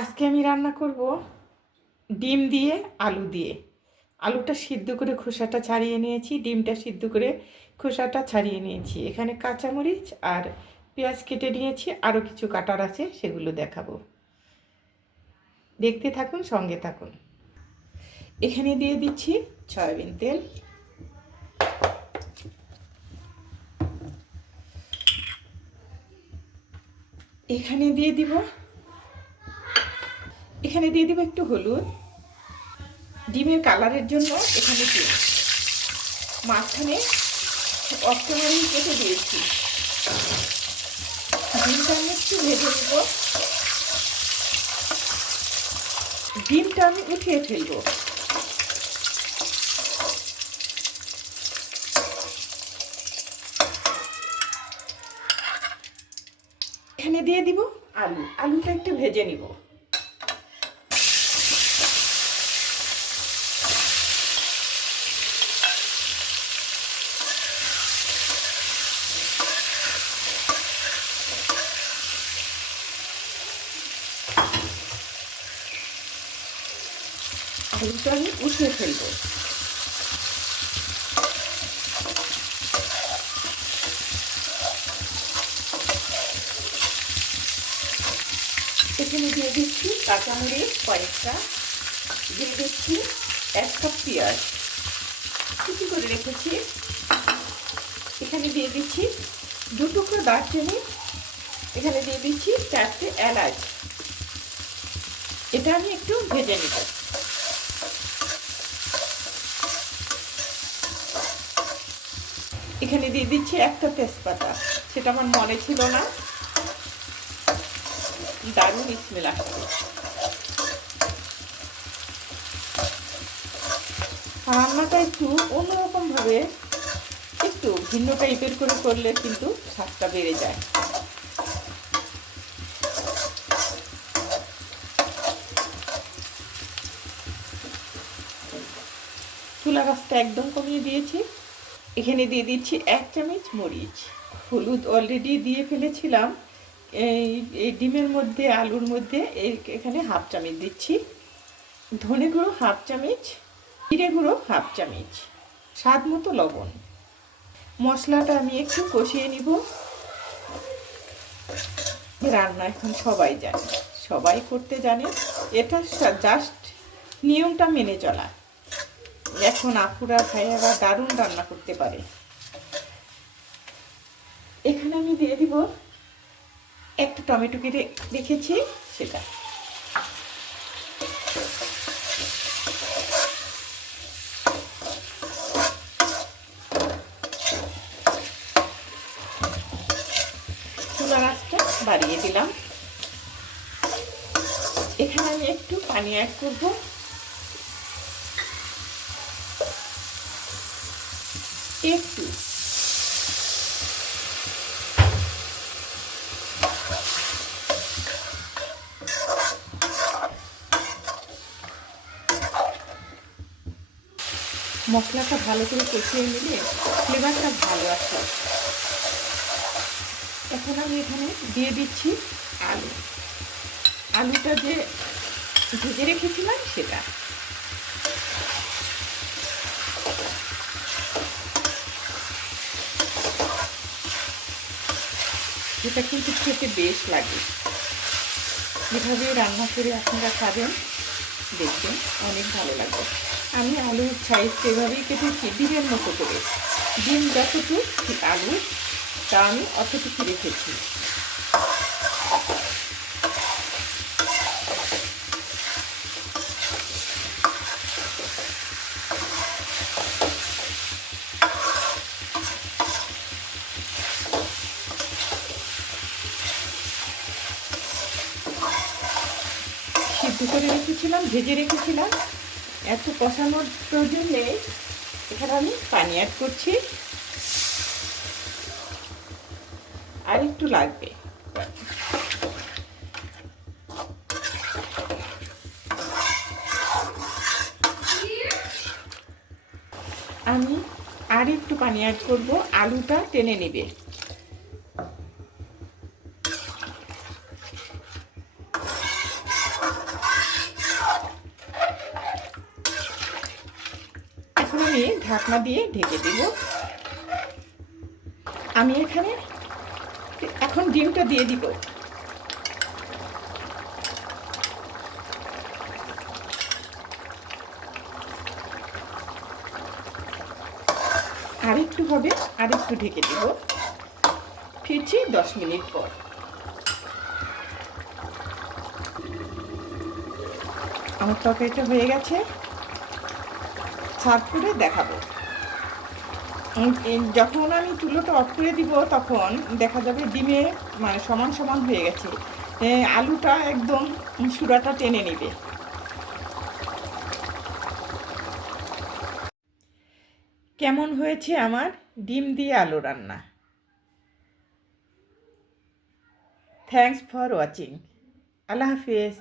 আজকে আমি রান্না করব ডিম দিয়ে আলু দিয়ে। আলুটা সিদ্ধ করে খোসাটা ছাড়িয়ে নিয়েছি, ডিমটা সিদ্ধ করে খোসাটা ছাড়িয়ে নিয়েছি। এখানে কাঁচামরিচ আর পেঁয়াজ কেটে নিয়েছি আরও কিছু কাটার আছে সেগুলো দেখাবো। দেখতে থাকুন, সঙ্গে থাকুন। এখানে দিয়ে দিচ্ছি সয়াবিন তেল। এখানে দিয়ে দিব এখানে দিয়ে দিব একটু হলুদ। ডিমের কালারের জন্য এখানে মাঝখানে অক্টোবরে কেটে দিয়েছি। ডিমটা আমি একটু ভেজে নেব। ডিমটা আমি উঠিয়ে ফেলব। এখানে দিয়ে দিব আলু। আলুটা একটু ভেজে নিব। আলুটা আমি উঠিয়ে ফেলব। এখানে দিয়ে দিচ্ছি কাঁচামরিচ কয়েকটা, দিয়ে দিচ্ছি এক কাপ পেঁয়াজ। কুচি করে রেখেছি। এখানে দিয়ে দিচ্ছি দু টুকরো দারচিনি। এখানে দিয়ে দিচ্ছি চারটে এলাচ। এটা আমি একটু ভেজে নিব। এখানে দিয়ে দিচ্ছি একটা তেজপাতা। সেটা আমার মনে ছিল না। দারুণ স্মেল আসছে। রান্নাটা একটু অন্যরকমভাবে, একটু ভিন্ন টাইপের করে করলে কিন্তু স্বাদটা বেড়ে যায়। চুলা গাছটা একদম কমিয়ে দিয়েছি। এখানে দিয়ে দিচ্ছি এক চামচ মরিচ। হলুদ অলরেডি দিয়ে ফেলেছিলাম। এই ডিমের মধ্যে, আলুর মধ্যে এখানে হাফ চামচ দিচ্ছি। ধনে গুঁড়ো হাফ চামচ, জিরে গুঁড়ো হাফ চামচ, স্বাদ মতো লবণ। মশলাটা আমি একটু কষিয়ে নিব। রান্না এখন সবাই জানে, সবাই করতে জানে। এটা জাস্ট নিয়মটা মেনে চলা। এখন আপুরা ভাইয়ারা দারুণ রান্না করতে পারে। এখানে আমি দিয়ে দিব একটা টমেটো কেটে রেখেছি, সেটা। বাড়িয়ে দিলাম। এখানে আমি একটু পানি অ্যাড করব। একটু। মশলাটা ভালো করে কষিয়ে নিলে ফ্লেভারটা ভালো আসে। এখন আমি এখানে দিয়ে দিচ্ছি আলু। আলুটা যে ভেজে রেখেছিলাম সেটা। এটা কিন্তু খেতে বেশ লাগে। এভাবে রান্না করে আপনারা খাবেন, দেখবেন অনেক ভালো লাগবে। আমি আলুর সাইজ এভাবেই কেটেছি ডিমের মতো করে। ডিম যতটুকু আলু, তা আমি অতটুকু রেখেছি। সিদ্ধ করে রেখেছিলাম, ভেজে রেখেছিলাম। এত কষানোর প্রয়োজন নেই এখানে আমি পানি অ্যাড করছি। আর একটু লাগবে। আমি আর একটু পানি অ্যাড করব। আলুটা টেনে নেবে আমি ঢাকনা দিয়ে ঢেকে দেব। আমি এখানে এখন ডিমটা দিয়ে দিব। আরেকটু হবে আরেকটু ঢেকে দিব। ফিরছি দশ মিনিট পর। আমার তরকারিটা হয়ে গেছে। সার্ভ করে দেখাবো। যখন আমি চুলোটা অফ করে দিব, তখন দেখা যাবে ডিমে মানে সমান সমান হয়ে গেছে। আলুটা একদম সুরাটা টেনে নেবে। কেমন হয়েছে আমার ডিম দিয়ে আলু রান্না? থ্যাংকস ফর ওয়াচিং আল্লাহ হাফিজ।